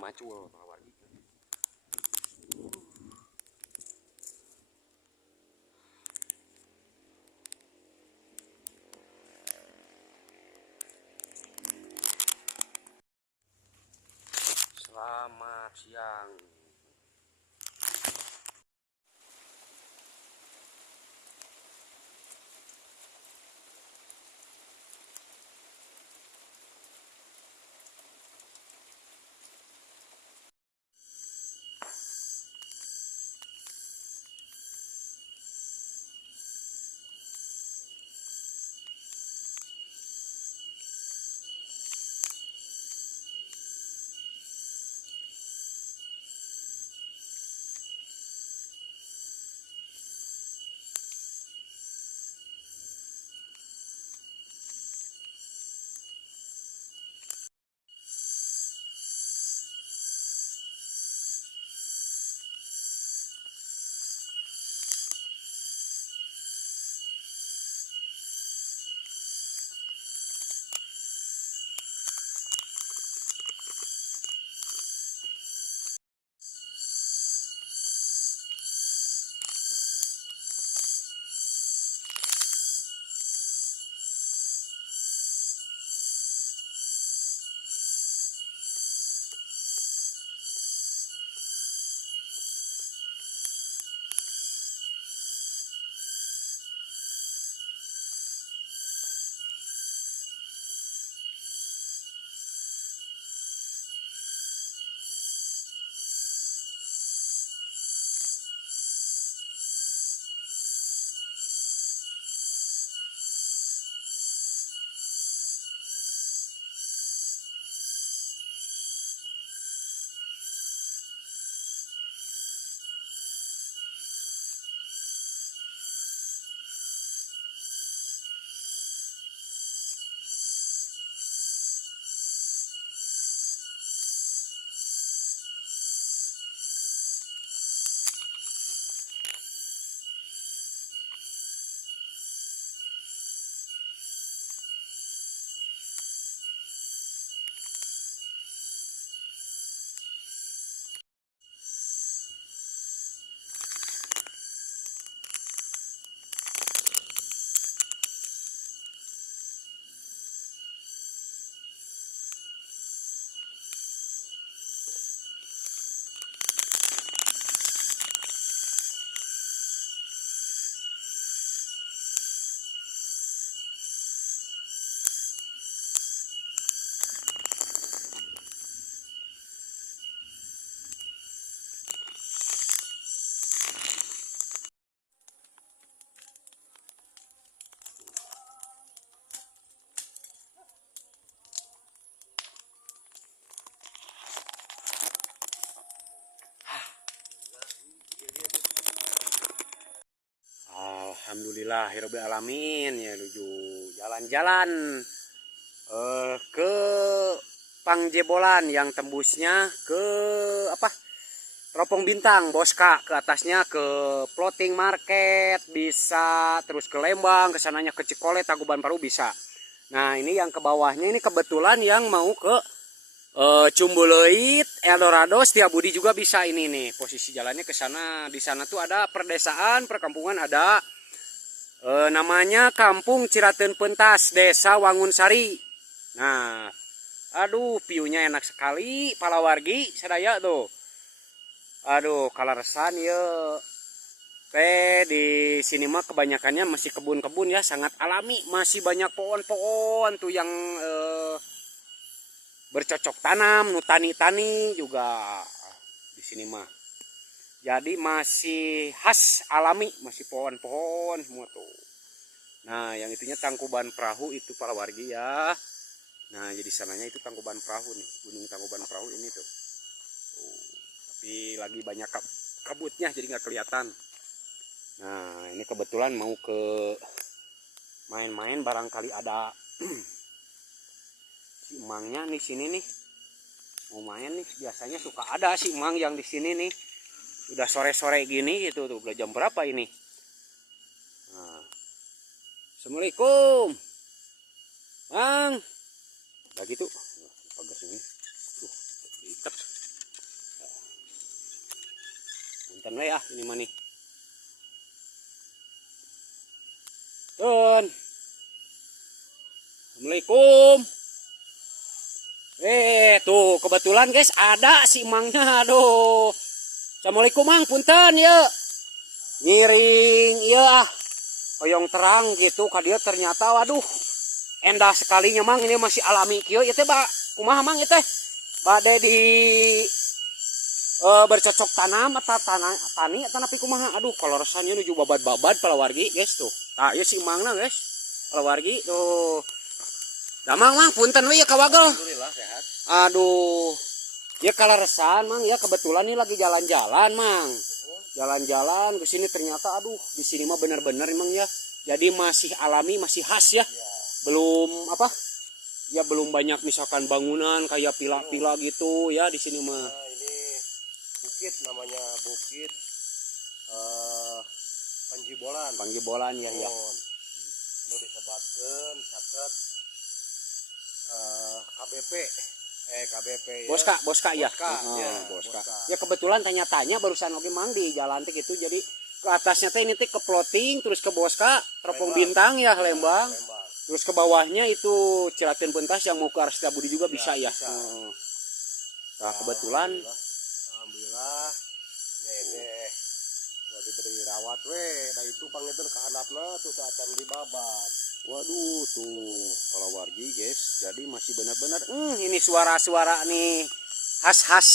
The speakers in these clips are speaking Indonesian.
Macul selamat siang. Alhamdulillahirabbil alamin ya, menuju jalan-jalan ke Pangjebolan yang tembusnya ke Teropong Bintang, Boska, ke atasnya ke Floating Market bisa, terus ke Lembang, kesananya ke Cikole, Tangkuban Parau bisa. Nah ini yang ke bawahnya ini kebetulan yang mau ke Cumbuleuit, Eldorado, Setiabudi juga bisa ini nih. Posisi jalannya ke sana. Di sana tuh ada perdesaan, perkampungan ada. Namanya Kampung Cirateun Pentas, Desa Wangunsari. Nah, aduh view-nya enak sekali, palawargi sadaya tuh. Aduh, kalaresan ya. Di sini mah kebanyakannya masih kebun-kebun ya, sangat alami, masih banyak pohon-pohon tuh yang bercocok tanam, tani-tani juga di sini mah. Jadi masih khas alami, masih pohon-pohon semua tuh. Nah, yang itunya Tangkuban Perahu itu palawargi ya. Nah, jadi sananya itu Tangkuban Perahu nih, Gunung Tangkuban Perahu ini tuh. Tapi lagi banyak kabutnya jadi nggak kelihatan. Nah ini kebetulan mau ke main-main, barangkali ada si emangnya nih sini nih mau main nih. Biasanya suka ada si emang yang di sini nih. Udah sore-sore gini gitu tuh. Udah jam berapa ini? Nah. Assalamualaikum, Bang. Udah gitu. Pagar sini. Tuh, diikat. Punten lah ya ini mah nih. Assalamualaikum. Tuh kebetulan guys ada si emangnya. Aduh. Assalamualaikum Mang, punten ya. Ngiring ya. Oyong terang gitu ka dia ternyata waduh. Endah sekalinya Mang, ini masih alami kieu ieu teh kumaha Mang ieu teh? Bade di bercocok tanam atau tani atau napi kumaha. Aduh kalau rasanya nuju babad-babad palawargi guys tuh. Tah ieu si emangna guys. Palawargi tuh. Damang Mang, punten we ya kawagel. Alhamdulillah sehat. Aduh. Ya kalaresan Mang ya, kebetulan nih lagi jalan-jalan Mang. Jalan-jalan ke sini ternyata aduh di sini mah bener-bener emang ya. Jadi masih alami, masih khas ya. Belum apa? Ya belum banyak misalkan bangunan kayak pila-pila gitu ya di sini mah. Nah, ini bukit namanya Bukit Panjibolan. Panjibolan ya ya. Ini disebatkan catat KBP. KBP ya. Boska ya. Boska, ya, Boska. Boska. Ya kebetulan tanya-tanya barusan oke Mang di jalan teh gitu. Jadi ke atasnya teh ini teh ke Ploting, terus ke Boska, Teropong Bintang ya Lembang. Terus ke bawahnya itu Cirateun Pentas yang mau ke arah Setiabudi juga bisa ya. Bisa. Nah kebetulan alhamdulillah ya deh buat diberi rawat nah itu panggilnya ke handapna tuh saat dibabat. Waduh tuh palawargi guys, jadi masih benar-benar ini suara-suara nih khas-khas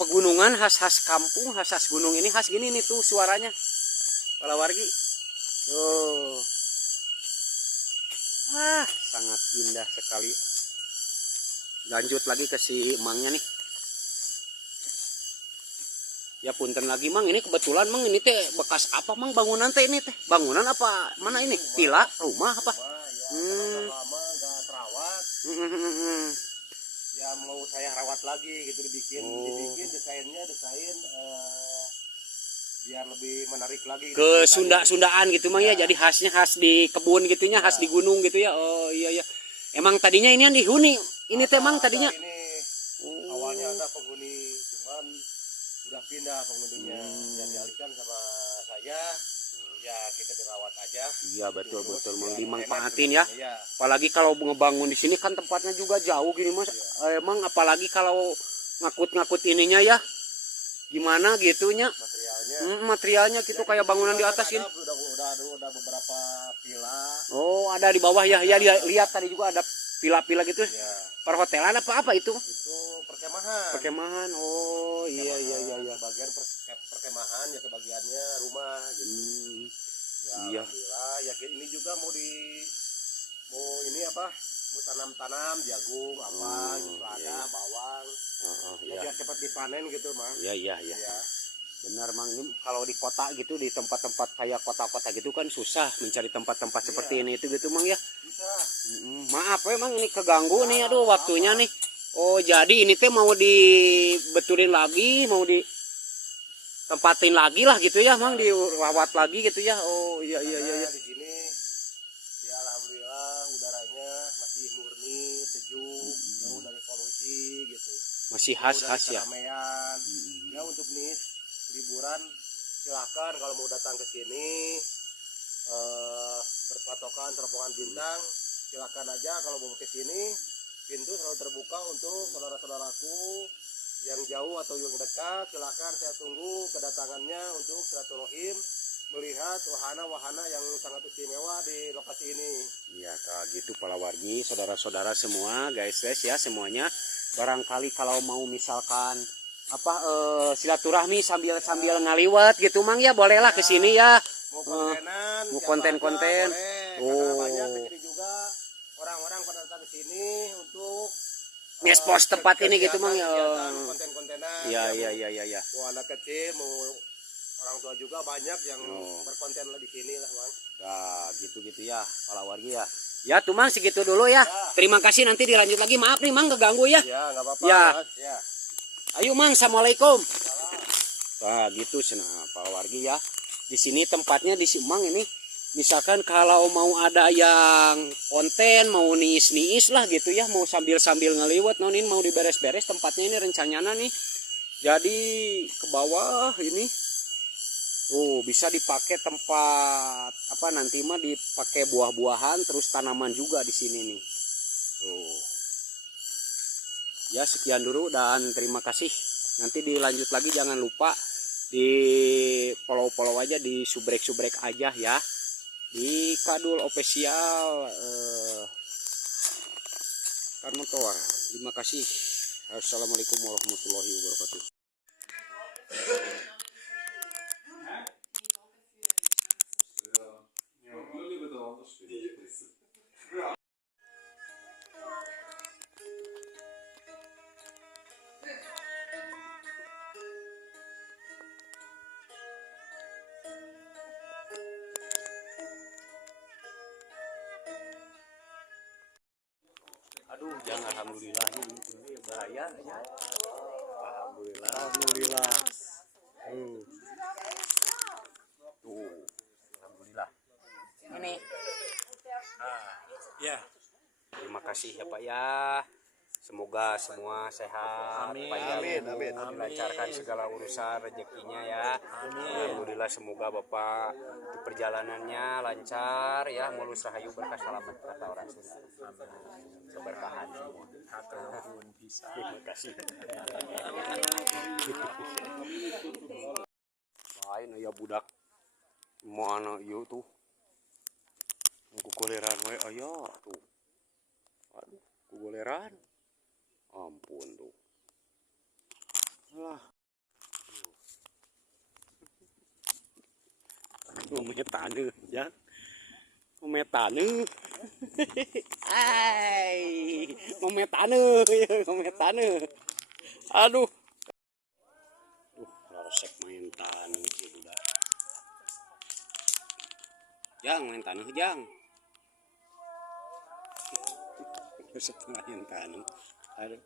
pegunungan, khas-khas kampung, khas-khas gunung ini khas gini nih tuh suaranya palawargi tuh. Sangat indah sekali. Lanjut lagi ke si emangnya nih. Ya punten lagi Mang, ini kebetulan Mang ini teh bekas apa Mang bangunan teh ini teh? Bangunan apa? Mana ini? Villa, rumah apa? Ya, lama nggak terawat. Ya mau saya rawat lagi gitu dibikin desainnya biar lebih menarik lagi. Ke Sunda-Sundaan gitu Mang ya. Jadi khasnya khas di kebun gitunya, khas di gunung gitu ya. Oh iya ya. Emang tadinya ini yang dihuni. Ini teh Mang tadinya. Ini awalnya ada penghuni cuman udah pindah penghuninya yang dialihkan sama saya. Ya kita dirawat aja. Iya betul Mang dimanfaatin ya. Apalagi kalau ngebangun di sini kan tempatnya juga jauh gini Mas. Emang apalagi kalau ngakut ininya ya. Gimana gitunya? Materialnya gitu kayak bangunan di atas ini. Udah beberapa villa. Oh, ada di bawah ya. Ya lihat tadi juga ada villa-villa gitu. Ya. Perhotelan apa itu? Itu perkemahan. Perkemahan. Oh, iya. Bagian perkemahan ya sebagiannya rumah gitu. Ya, iya. Alhamdulillah ya ini juga mau ini apa? Mau tanam-tanam jagung apa gitu ada bawang. Ya, biar cepat dipanen gitu, Mang. Iya. Benar Mang, ini kalau di kota gitu di tempat-tempat kayak kota-kota gitu kan susah mencari tempat-tempat seperti ini itu gitu Mang ya. Bisa. Maaf ya Mang ini keganggu nih aduh waktunya nih. Oh jadi ini teh mau dibetulin lagi, mau ditempatin lagi lah gitu ya Mang, dirawat lagi gitu ya. Oh iya. Di sini ya alhamdulillah udaranya masih khas dari khas ya. keramaian. Ya untuk nih liburan silahkan kalau mau datang ke sini berpatokan terowongan bintang, silahkan aja kalau mau ke sini. Pintu selalu terbuka untuk saudara-saudaraku yang jauh atau yang dekat. Silahkan, saya tunggu kedatangannya untuk silaturahim melihat wahana-wahana yang sangat istimewa di lokasi ini. Iya, gitu palawargi, saudara-saudara semua, guys ya semuanya. Barangkali kalau mau misalkan apa silaturahmi sambil ngaliwat gitu mang ya bolehlah ke sini ya. Mau konten-konten. Oh. Banyak di sini juga orang-orang pada datang ke sini untuk ngespos tempat ini gitu mang ya. Konten-kontenan. Iya. Mau anak kecil, mau orang tua juga banyak yang berkonten di sini lah, Mang. Nah, gitu ya, palawargi ya. Ya, tuh Mang segitu dulu ya. Terima kasih, nanti dilanjut lagi. Maaf nih Mang keganggu ya. Ya, enggak apa-apa. Ya. Mas. Ya. Ayo Mang, assalamualaikum. Nah, gitu palawargi ya. Di sini tempatnya di Mang ini. Misalkan kalau mau ada yang konten, mau niis lah gitu ya, mau sambil ngeliwat, nonin mau diberes-beres tempatnya ini rencananya nih. Jadi ke bawah ini. Tuh bisa dipakai tempat apa nanti mah dipakai buah-buahan terus tanaman juga di sini nih. Tuh. Ya sekian dulu dan terima kasih. Nanti dilanjut lagi, jangan lupa di follow aja, di subrek aja ya. Di Kadul Official Kar Motor. Terima kasih. Assalamualaikum warahmatullahi wabarakatuh. Aduh, jangan alhamdulillah ini bahaya ya. Alhamdulillah. Tuh, alhamdulillah. Ini. Ya. Terima kasih ya Pak ya. Semoga semua sehat, Amin. dilancarkan segala urusan rezekinya ya. Alhamdulillah, semoga Bapak di perjalanannya lancar ya, mulus rahayu berkah selamat kata orang Sunda. Keberkahan semua. Terima kasih. Lain ya budak mau anak ieu tuh. Kugoleran we aya tuh. Aduh, kugoleran. Ampun tuh. Lah. Memetane ya. Memetane. Ai, memetane. Aduh. Resep main tanah sih udah. Jang main tanah jang. Resep main tanah. Aduh.